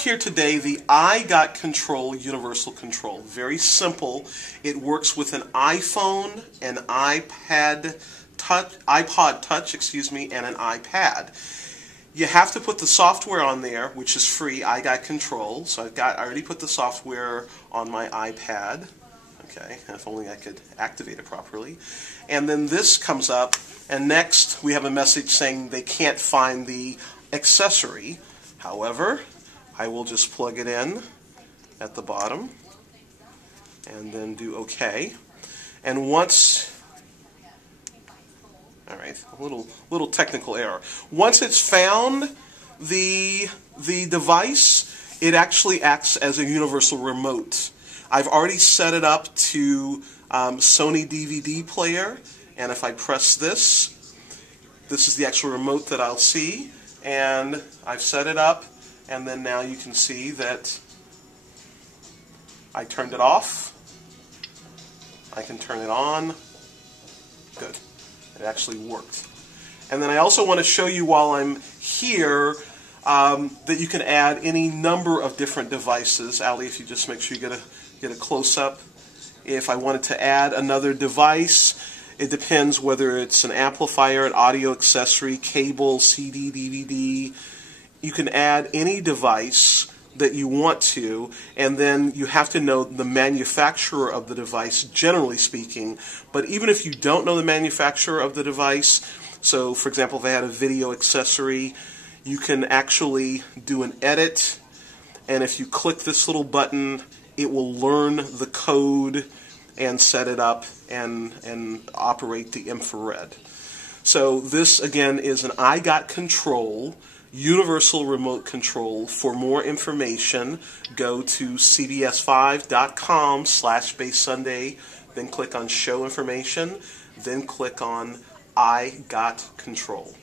here today the I Got Control Universal Control. Very simple. It works with an iPhone, an iPod Touch, and an iPad. You have to put the software on there, which is free, I Got Control. So I already put the software on my iPad. Okay, if only I could activate it properly. And then this comes up, and next we have a message saying they can't find the accessory. However, I will just plug it in at the bottom and then do OK. And once, all right, a little technical error. Once it's found the device, it actually acts as a universal remote. I've already set it up to Sony DVD player, and if I press this, this is the actual remote that I'll see, and I've set it up, and then now you can see that I turned it off. I can turn it on. Good. It actually worked. And then I also want to show you while I'm here that you can add any number of different devices. Ali, if you just make sure you get a close-up. If I wanted to add another device, it depends whether it's an amplifier, an audio accessory, cable, CD, DVD. You can add any device that you want to, and then you have to know the manufacturer of the device, generally speaking. But even if you don't know the manufacturer of the device, so for example, if I had a video accessory, you can actually do an edit, and if you click this little button, it will learn the code and set it up and operate the infrared. So this, again, is an I Got Control universal remote control. For more information, go to cbs5.com/BassSunday, then click on Show Information, then click on I Got Control.